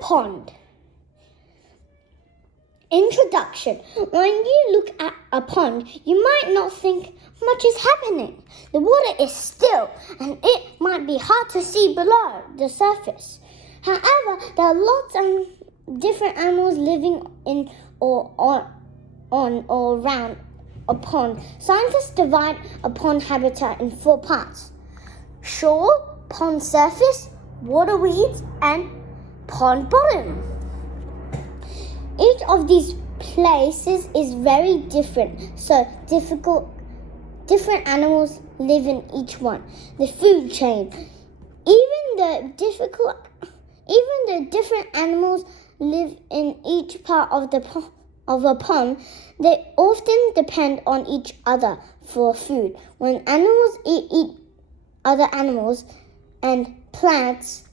pond. Introduction. When you look at a pond, you might not think much is happening. The water is still, and it might be hard to see below the surface. However, there are lots of different animals living in or on or around a pond. Scientists divide a pond habitat in 4 parts: shore, pond surface, water weeds, and pond bottom. Each of these places is very different, so different animals live in each one. The food chain. Even the different animals live in each part of a pond. They often depend on each other for food. When animals eat other animals and plants,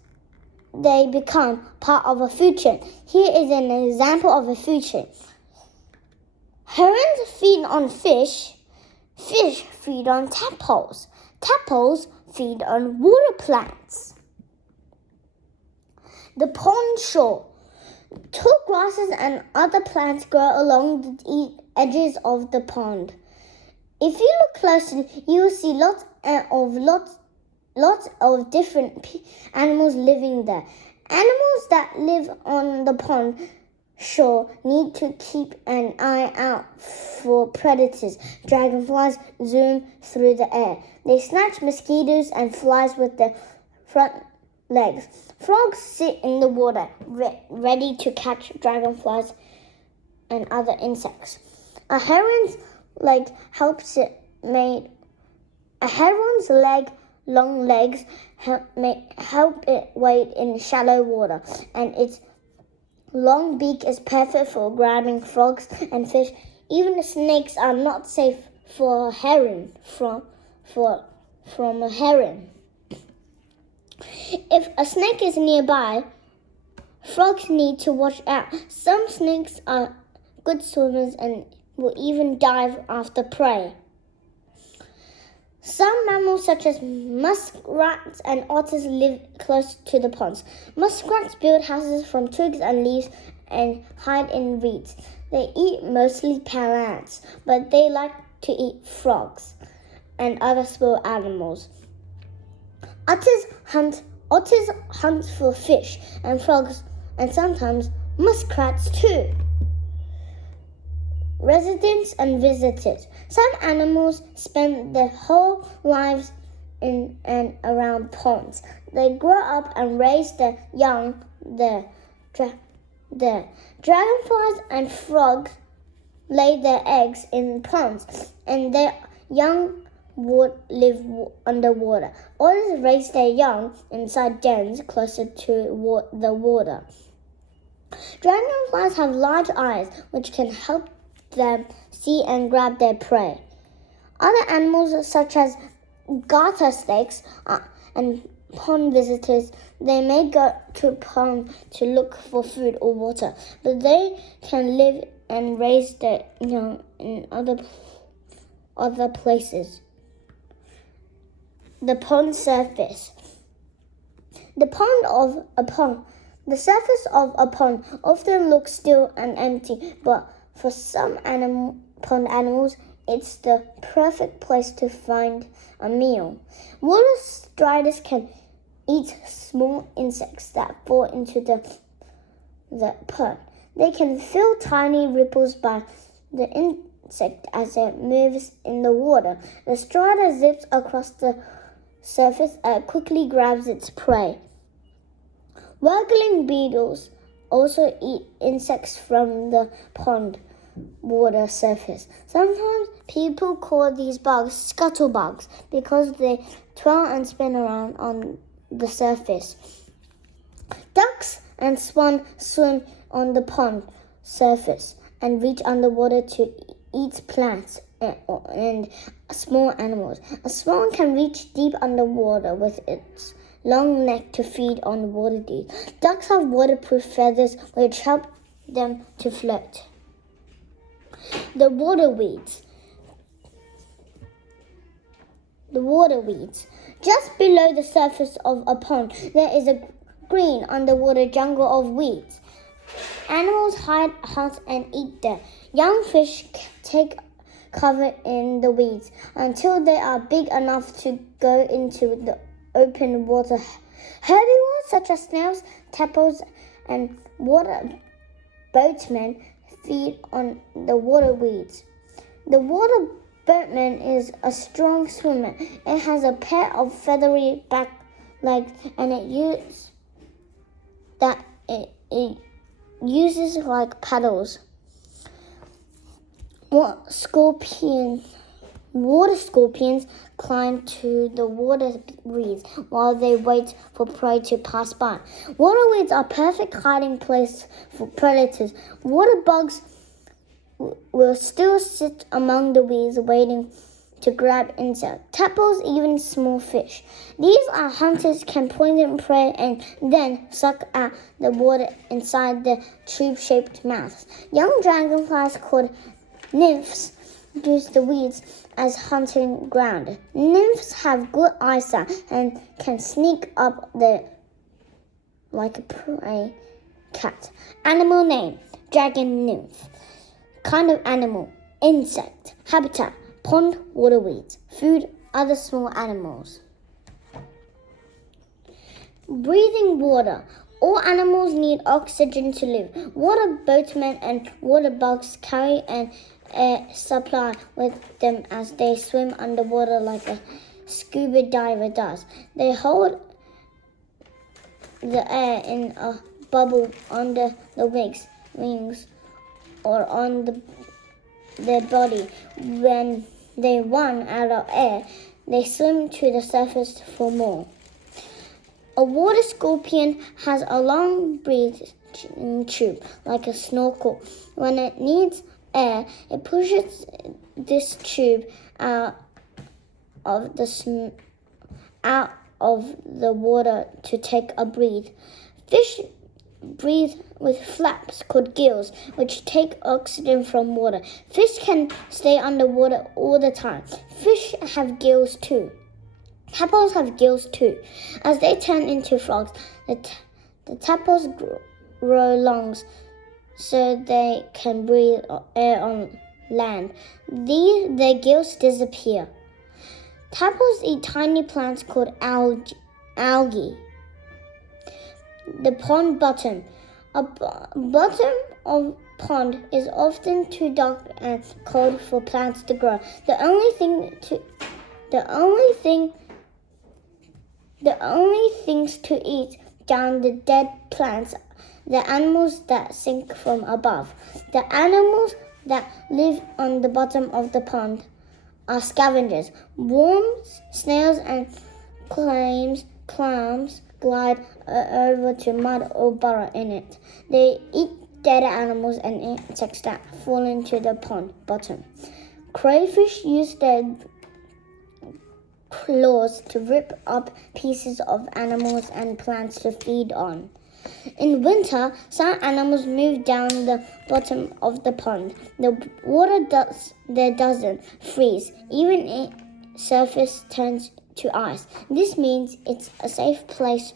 they become part of a food chain. Here is an example of a food chain. Herons feed on fish. Fish feed on tadpoles. Tadpoles feed on water plants. The pond shore. Tall grasses and other plants grow along the edges of the pond. If you look closely, you will see lots of different animals living there. Animals that live on the pond shore need to keep an eye out for predators. Dragonflies zoom through the air. They snatch mosquitoes and flies with their front legs. Frogs sit in the water, ready to catch dragonflies and other insects. A heron's leg long legs help it wade in shallow water, and its long beak is perfect for grabbing frogs and fish. Even snakes are not safe for a heron from a heron. If a snake is nearby, frogs need to watch out. Some snakes are good swimmers and will even dive after prey. Some mammals such as muskrats and otters live close to the ponds. Muskrats build houses from twigs and leaves and hide in reeds. They eat mostly plants, but they like to eat frogs and other small animals. Otters hunt for fish and frogs, and sometimes muskrats too. Residents and visitors. Some animals spend their whole lives in and around ponds. They grow up and raise their young. The dragonflies and frogs lay their eggs in ponds, and their young would live underwater. Otters raise their young inside dens closer to the water. Dragonflies have large eyes, which can help them see and grab their prey. Other animals such as garter snakes and pond visitors, they may go to pond to look for food or water, but they can live and raise their young in other places. The pond surface. The surface of a pond often looks still and empty, but for some pond animals, it's the perfect place to find a meal. Water striders can eat small insects that fall into the pond. They can feel tiny ripples by the insect as it moves in the water. The strider zips across the surface and quickly grabs its prey. Waggling beetles also eat insects from the pond water surface. Sometimes people call these bugs scuttlebugs because they twirl and spin around on the surface. Ducks and swan swim on the pond surface and reach underwater to eat plants and small animals. A swan can reach deep underwater with its long neck to feed on water deep. Ducks have waterproof feathers which help them to float. The water weeds. Just below the surface of a pond, there is a green underwater jungle of weeds. Animals hide, hunt, and eat there. Young fish take cover in the weeds until they are big enough to go into the open water. Herbivores such as snails, tadpoles, and water boatmen feed on the water weeds. The water boatman is a strong swimmer. It has a pair of feathery back legs, and it uses like paddles. Water scorpions climb to the water weeds while they wait for prey to pass by. Water weeds are a perfect hiding place for predators. Water bugs will still sit among the weeds waiting to grab insects, tadpoles, even small fish. These are hunters can poison prey and then suck out the water inside their tube-shaped mouths. Young dragonflies called nymphs use the weeds as hunting ground. Nymphs have good eyesight and can sneak up there like a prey cat. Animal name: dragon nymph. Kind of animal: insect. Habitat: pond, water weeds. Food: other small animals. Breathing water. All animals need oxygen to live. Water boatmen and water bugs carry an air supply with them as they swim underwater like a scuba diver does. They hold the air in a bubble under the wings or on their body. When they run out of air, they swim to the surface for more. A water scorpion has a long breathing tube like a snorkel. When it needs air, it pushes this tube out of the water to take a breath. Fish breathe with flaps called gills, which take oxygen from water. Fish can stay underwater all the time. Fish have gills too. Tadpoles have gills too. As they turn into frogs, the tadpoles grow lungs so they can breathe air on land. Their gills disappear. Tadpoles eat tiny plants called algae. The pond bottom. A bottom of pond is often too dark and cold for plants to grow. The only things to eat down the dead plants, the animals that sink from above. The animals that live on the bottom of the pond are scavengers. Worms, snails, and clams glide over to mud or burrow in it. They eat dead animals and insects that fall into the pond bottom. Crayfish use their claws to rip up pieces of animals and plants to feed on. In winter, some animals move down the bottom of the pond. The water doesn't freeze. Even its surface turns to ice. This means it's a safe place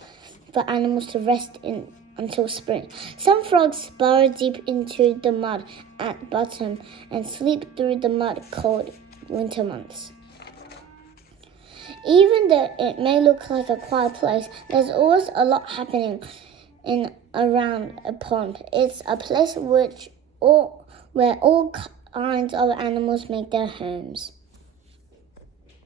for animals to rest in until spring. Some frogs burrow deep into the mud at bottom and sleep through the mud cold winter months. Even though it may look like a quiet place, there's always a lot happening around a pond. It's a place where all kinds of animals make their homes.